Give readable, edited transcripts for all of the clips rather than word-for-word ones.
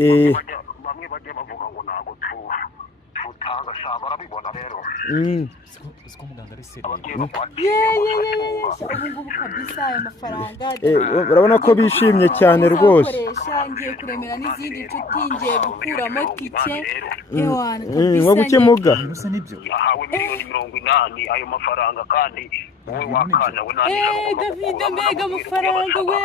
bamwe bajya bavuga ngo ntago tutanga sha barabibona rero siko muganga ari seri ubu ngubu kabisa ayo mafaranga urabona ko bishimye cyane rwose. ngiye kuremera n'izindi nshuti ngiye gukuramo tike nko gukemuga gusa nibyo yahawe miliyoni 80 ayo mafaranga kandi wowe wakana we nani David mbega amafaranga we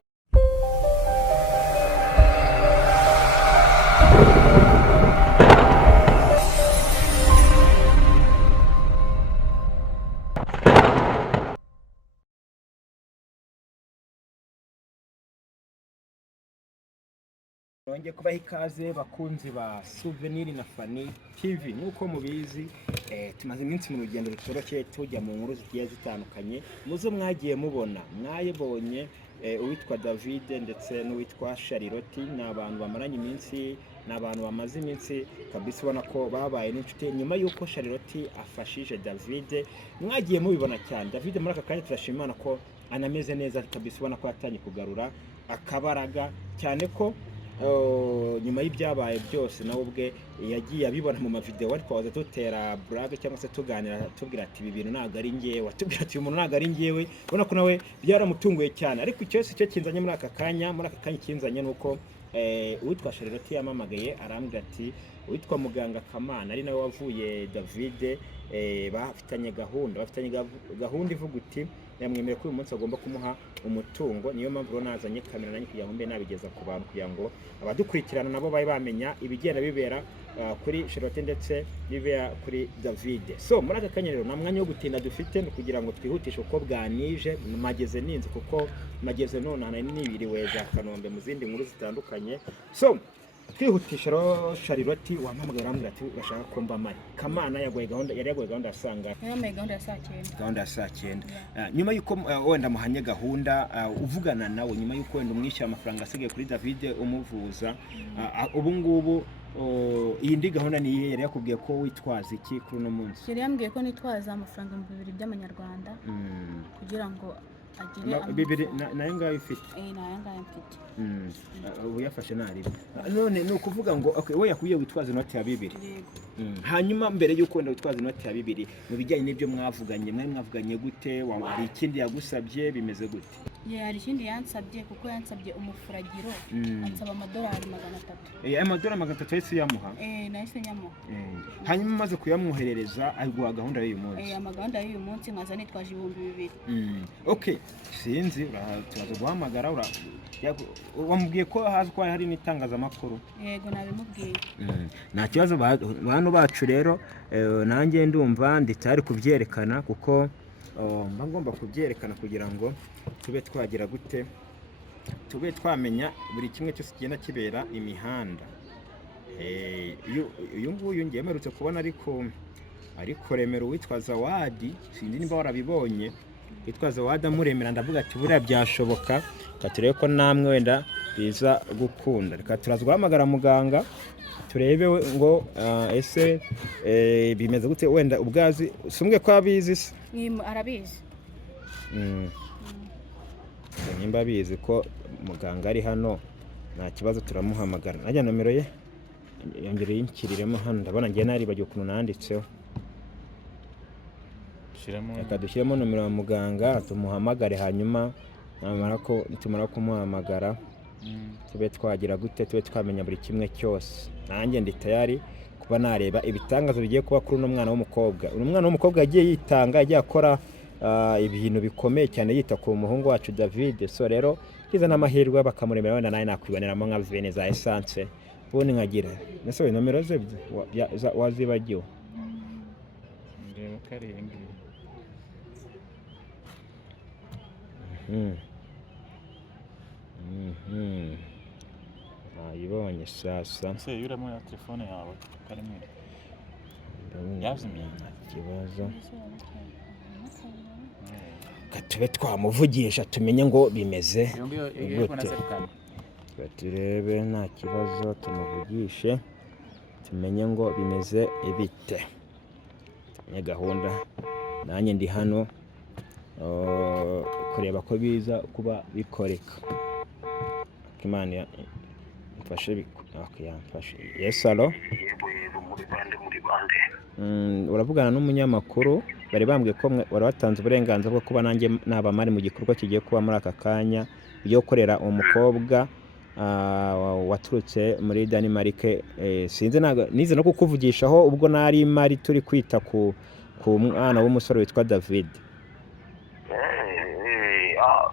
Nongeye kubaha ikaze bakunzi ba Souvenir na Fanny TV. Nkuko mubizi tumaze iminsi mu rugendo rutoroshye tujya mu nkuru zigiye zitandukanye. Muzo mwagiye mubona mwayebonye uwitwa David ndetse n'uwitwa Charlotte, ni abantu bamaranye iminsi, ni abantu bamaze iminsi kabisa ubona ko babaye n'inshuti nyuma yuko Charlotte afashije David. Mwagiye mubibona cyane David muri aka kanya turashimana ko anameze neza kabisa ubona ko yatanye kugarura akabaraga cyane ko nyuma y'ibyabaye byose nawe ubwe yagiye abibona mu mavideo ariko waza tutera brag cyangwa se tuganira tubwira ati ibi bintu ntago ari ngewe, tubwira ati umuntu ntago ari ngewe, ubona ko nawe byaramutunguye cyane. Ariko cyose cyo kinzanye muri aka kanya kinzanye nuko uwitwa Charlotte yamamagaye arambwira ati uwitwa muganga Kamana ari nawe wavuye David bafitanye gahunda ivuga uti yamwemera ko uyu munsi agomba kumuha umutungo. Niyo mpamvu nazanye kamera nanjye kugira ngo mbe nabigeza ku bantu kugira ngo abadukurikirana nabo baye bamenya ibigenda bibera kuri Charlotte ndetse bibera kuri David. So muri aka kanya rero na mwanya wo gutinda dufite no kugira ngo twihutishe uko bwanije mageze ninzi kuko mageze none nibiriwe za Kanombe mu zindi nkuru zitandukanye. So twihutisha Charlotte wampamagara ambwira ati urashaka ko mba mari Kamana yagoye gahunda asanga gahunda ya saa 9 nyuma yuko wenda muhanye gahunda uvugana nawe nyuma yuko wenda umwishyura amafaranga asigaye kuri David umuvuza ubu ngubu iyi ndi gahunda ni yari yakubwiye ko witwaza iki kuri no munsi? Yari yambwiye ko nitwaza amafaranga 2000 by'amanyarwanda kugira ngo bibiri nayo ngayo ufite nayo ngayo mfite ubu yafashe nariba none no kuvuga ngo okay we yakubiye witwaza inoti ya 2 hanyuma mbere yuko wenda witwaza inoti ya 2 mu bijyanye n'ibyo mwavuganye gute wari ikindi yagusabye bimeze gute? hari ikindi yansabye kuko yansabye umufuragiro ansaba amadolari 300 amadolari 300 yese yamuha nahise nyamuha hanyuma maze kuyamwoherereza ayiguha gahunda y'uyu munsi amagahunda y'uyu munsi nkaza nitwaje 2000 okay sinzi turaza guhamagara wamubwiye ko hazi ko hari n'itangazamakuru? Yego nabimubwiye. Nta kibazo bantu bacu rero nanjye ndumva nditari kubyerekana kuko mba ngomba kubyerekana kugira ngo tube twagira gute tube twamenya buri kimwe cyose kigenda kibera imihanda. Uyu nguyu ngiye mperutse kubona ariko remera uwitwa Zawadi sinzi nimba warabibonye witwa Zawadi amuremera ndavuga ati buriya byashoboka katurebe ko namwe wenda biza gukunda. Reka turaza guhamagara muganga turebe ngo ese bimeze gute wenda ubwazi sumbwe ko abizi se arabizi nimba abizi ko muganga ari hano nta kibazo turamuhamagara. Najya nomero ye yongereye inkiriremo hano ndabona ngiye naribagiye ukuntu nanditseho. Reka dushyiremo nomero ya muganga tumuhamagare hanyuma nitumara kumuhamagara tube twagira gute tube twamenya buri kimwe cyose. Nanjye ndi tayari kuba nareba ibitangazo bigiye kuba kuri uno mwana w'umukobwa. Uno mwana w'umukobwa yagiye yitanga yagiye akora ibintu bikomeye cyane yita ku muhungu wacu David. So rero kiza n'amahirwe bakamuremera wenda naye nakwiboneramo nka vene za essence bone nkagira nese nomero ze wazibagiwe ndemo karindwi ayibonye sasa se yuramo ya telefone yawe karimwe yazimye kibazo katube twamuvugisha tumenye ngo bimeze gute. Turebe nta kibazo tumuvugishe tumenye ngo bimeze ibite tumenye gahunda. Nanjye ndi hano kureba ko biza kuba bikoreka. Imana mfashe Okay, yamfashe. Yes, alo. yego muri bande Uravugana n'umunyamakuru bari bambwiye ko wari watanze uburenganzira bwo kuba nanjye nabamari mu gikorwa kigiye kuba muri aka kanya byo gukorera umukobwa waturutse muri Denmark. Sinzi nize no kukuvugishaho ubwo nari mari turi kwita ku mwana w'umusore witwa David.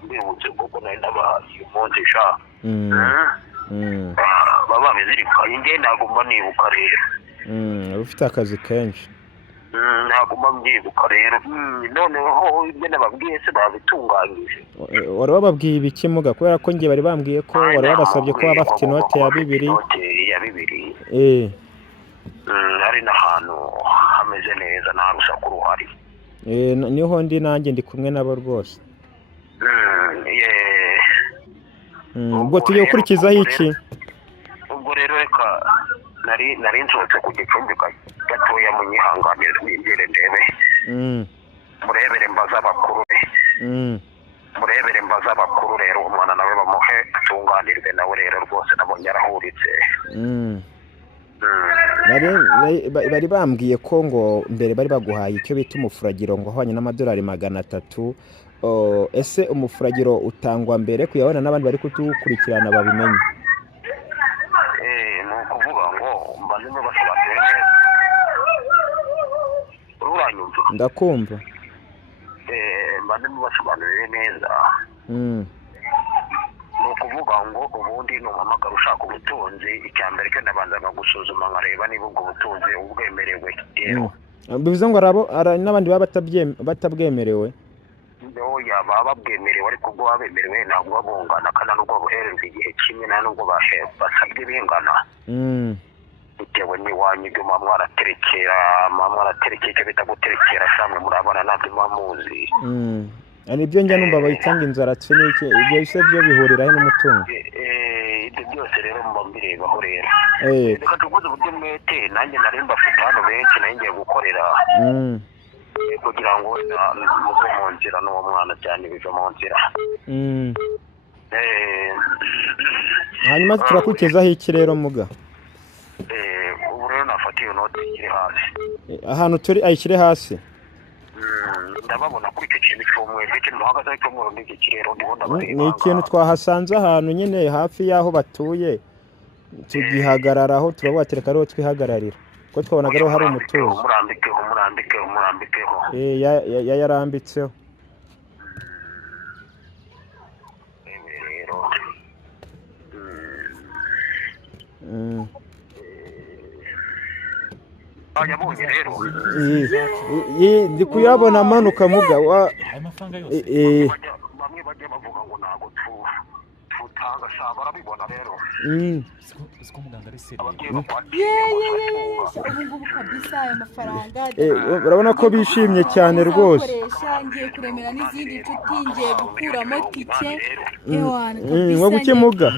mbibutse kuko nari nabahaye umunsi sha baba bizirikanye nge nagomba nibuka rero ufite akazi kenshi nagomba mbyibuka rero noneho ibyo nababwiye se babitunganyije wari wababwiye ibiki muga kubera ko ngiye bari bambwiye ko wari wabasabye ko baba bafite inote ya 2 hari n'ahantu hameze neza nta rusaku ruhari niho ndi nanjye ndi kumwe nabo rwose ubwo tugiye gukurikizaho iki ubwo rero reka nari nsohotse ku gicumbi gatoya mu nyihanganire mwigere ndebe murebere mbaza abakuru rero umwana nawe bamuhe atunganirwe nawe rero rwose nabonye arahuritse bari bambwiye ko ngo mbere bari baguhaye icyo bita umufuragiro ngo ahwanye n'amadolari 300. Ese umufuragiro utangwa mbere kuyabona n'abandi bari kutukurikirana babimenye? Ni ukuvuga ngo mba ndimo basobanuriye neza. Uranyumva? Ndakumva. Mba ndimo basobanuriye neza. Ni ukuvuga ngo ubundi numpamagara ushaka ubutunzi icya mbere cyo ndabanza nkagusuzuma nkareba niba ubwo butunzi ubwemerewe. Bivuze ngo n'abandi baba batabwemerewe? Baba babwemerewe ariko ubwo babemerewe ntabwo babungana kandi nubwo buhererwa igihe kimwe na nubwo basabwe bingana bitewe n'iwanyu ibyo mwaraterekera icyo bita guterekera shamwe murabana ntabwo mamuzi nibyo njya numva bayitanga inzaratsi n'iki ibyo bise byo bihuriraho n'umutungo ibyo byose rero mba mbirebaho rero reka tuguze uburyo mwete nanjye nari mbafite hano benshi nayo ngiye gukorera kugira ngo muve mu nzira n'uwo mwana cyane bive mu nzira hanyuma turakugezaho iki rero muga ubu rero nafatiye inote ikiri hasi ahantu turi ayishyire hasi ndababona kuri icyo kintu cy'umweru icyo muhagaze cy'umweru n'iki kirero ni ikintu twahasanze ahantu nyine hafi y'aho batuye tugihagararaho turabatereka ariho twihagararira ko twabonaga ariho hari umutuzo murambikeho yarambitseho yabonye rero ndi kuyabona amanuka muga bamwe bajya bavuga ngo ntabwo tutanga sha barabibona rero siko muganga ari seri ubu ngubu kabisa ayo mafaranga urabona ko bishimye cyane rwose ngiye kuremera n'izindi nshuti ngiye gukuramo tike ngo gukemuga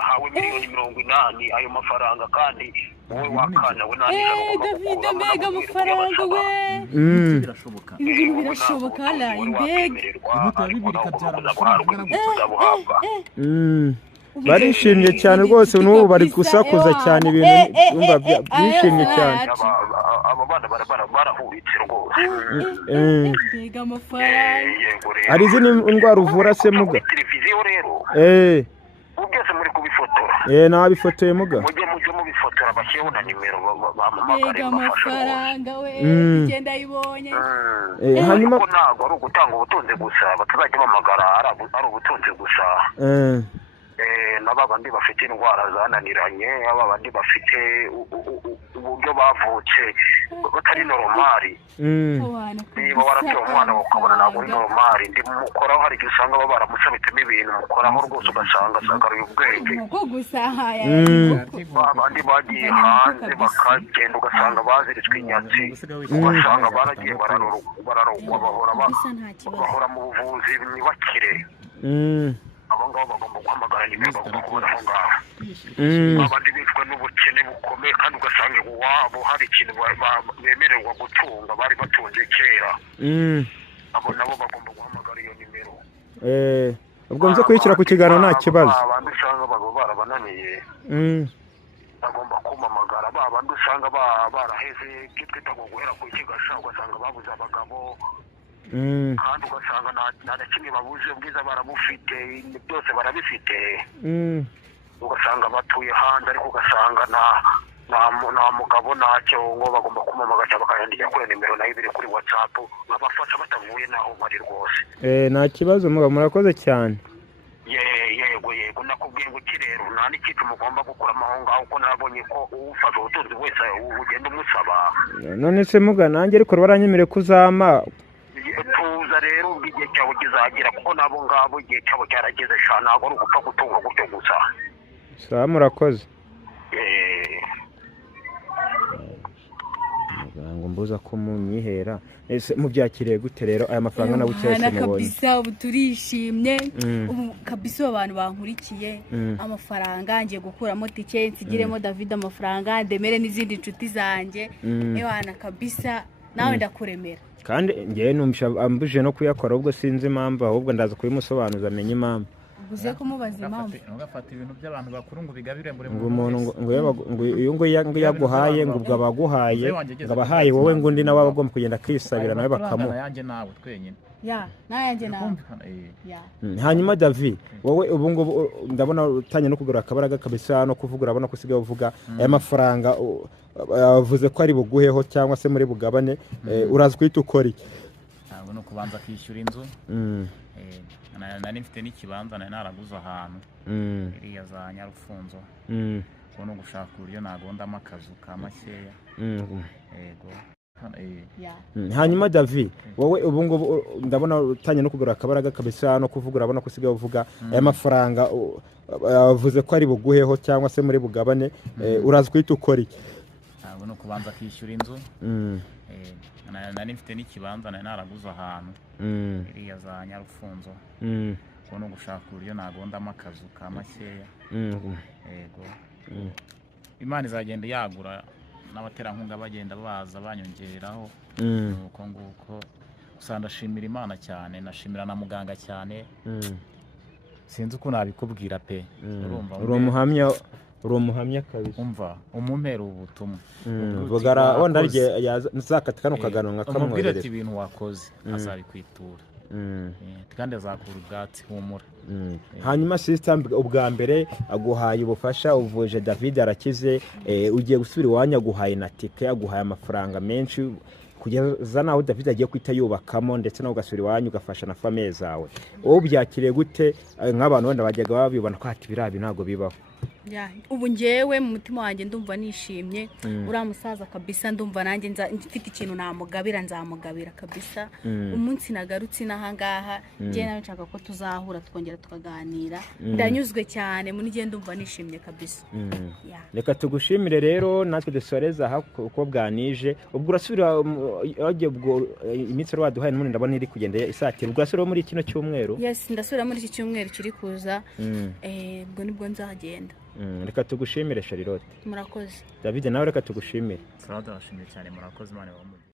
ahawe miliyoni 80 ayo mafaranga kandi wowe wakana we nani David mbega amafaranga we birashoboka ibintu birashoboka la imbega inote ya 2 kabyara amafaranga barishimye cyane rwose n'ubu bari gusakuza cyane ibintu bishimye cyane aba bana barahuritse rwose mbega amafaranga hari izindi ndwara uvura se muga televiziyo rero byose muri kubifotora nabifotoye muga mujye mubifotora bashyeho na nimero bamamagare amafaranga we igenda yibonye hanyuma ko ntabwo ari ugutanga ubutunzi gusa batazajya bamagara ari ubutunzi gusa n'ababandi bafite indwara zananiranye ababandi bafite uburyo bavutse batari normali niba warabyaye umwana ukabona ntabwo uri normali ndi mukoraho hari igihe usanga baba baramusabitsemo ibintu mukoraho rwose ugasanga asagaruye ubwenge abandi bagiye hanze bakagenda ugasanga baziritswe inyatsi ugasanga baragiye bararogwa bahora mu buvuzi ntibakire abo ngabo bagomba guhamagara nimero bagomba kubona aho ngaho abandi bicwa n'ubukene bukomeye kandi ugasanga iwabo hari ikintu bemererwa gutunga bari batunze kera abo nabo bagomba guhamagara iyo nimero ubwo nze kuyishyira ku kiganiro nta kibazo abandi usanga baba barabananiye babandi usanga baraheze ibyo twita ngo guhera ku kigasha ugasanga babuze abagabo kandi ugasanga nta na kimwe babuze ubwiza barabufite byose barabifite ugasanga batuye hanze ariko ugasanga nta mugabo ntacyo ngo bagomba kumamagaza bakayandika kuri nimero nayo biri kuri WhatsApp babafasha batavuye naho bari rwose nta kibazo murakoze cyane yego nakubwiye ngo iki rero nta n'ikintu mugomba gukuramo aho ngaho ko nabonye ko ufashe ubutunzi wese ugenda umusaba none se muga nanjye ariko baranyemere kuzama tuza rero igihe cyawe kizagera kuko nabo ngabo igihe cyabo cyarageze sha ntabwo ari ugupfa gutunga gutyo gusa sawa murakoze ngo mbuza ko munyihera ese mubyakiriye gute rero aya mafaranga nabuketse mubonye kabisa ubu turishimye ubu kabisa abantu bankurikiye amafaranga ngiye gukuramo tike nsigiremo David amafaranga ndemere n'izindi nshuti zanjye ebana kabisa nawe ndakuremera kandi ngiye numvisha ambuje no kuyakora ubwo sinzi impamvu ahubwo ndaza kubimusobanuza amenye impamvu uze kumubaza impamvu ugafata ibintu by'abantu bakuru ngo bigabire muri ngo umuntu ngo iyo ngo yaguhaye ngo ubwo abaguhaye ngo abahaye wowe ngo undi nawe agomba kugenda akisabira nawe bakamuha yanjye nawe twenyine nayanjye nawe hanyuma David wowe ubu ngubu ndabona utanye no kugura akabaraga kabisa no kuvuga urabona ko usigaye uvuga aya mafaranga avuze ko ari buguheho cyangwa se muri bugabane urazi kwita ukora iki ntabwo no kubanza kwishyura inzu nari mfite n'ikibanza nari naraguze ahantu iriya za Nyarufunzo ubu no gushaka uburyo nagondamo akazu ka makeya yego hanyuma David wowe ubu ngubu ndabona utanye no kugura akabaraga kabisa no kuvuga urabona ko usigaye uvuga aya mafaranga avuze ko ari buguheho cyangwa se muri bugabane urazi kwita ukora iki ntabwo no kubanza kwishyura inzu nari mfite n'ikibanza nari naraguze ahantu iriya za Nyarufunzo ubu no gushaka uburyo nagondamo akazu ka makeya yego Imana izagenda yagura n'abaterankunga bagenda baza banyongeraho nuko nguko gusa ndashimira Imana cyane nashimira na muganga cyane sinzi uko nabikubwira pe urumva uri umuhamya kabisa umva umumpera ubutumwa bugara wenda rye zakata kano kagano nkakamwohereza umubwire ati ibintu wakoze azabikwitura kandi azakura ubwatsi humura hanyuma system ubwa mbere aguhaye ubufasha uvuje David arakize ugiye gusubira iwanyu aguhaye na tike aguhaye amafaranga menshi kugeza naho David agiye kwita yubakamo ndetse nawe ugasubira iwanyu ugafasha na famille zawe wowe byakiriye gute nk'abantu wenda bajyaga babibona ko ati birabi ntago bibaho ubu ngewe mu mutima wanjye ndumva nishimye uriya musaza kabisa ndumva nanjye mfite ikintu namugabira nzamugabira kabisa umunsi nagarutse n'ahangaha ngewe nawe nshaka ko tuzahura twongera tukaganira ndanyuzwe cyane muri ngewe ndumva nishimye kabisa reka tugushimire rero natwe dusoreza aha uko bwanije ubwo urasubira iminsi wari waduhaye n'ubundi ndabona iri kugenda isatira ubwo urasubira muri kino cyumweru ndasubira muri iki cyumweru kiri kuza ubwo nibwo nzagenda reka tugushimire Charlotte murakoze David nawe reka tugushimire turashimye cyane murakoze Imana ibahe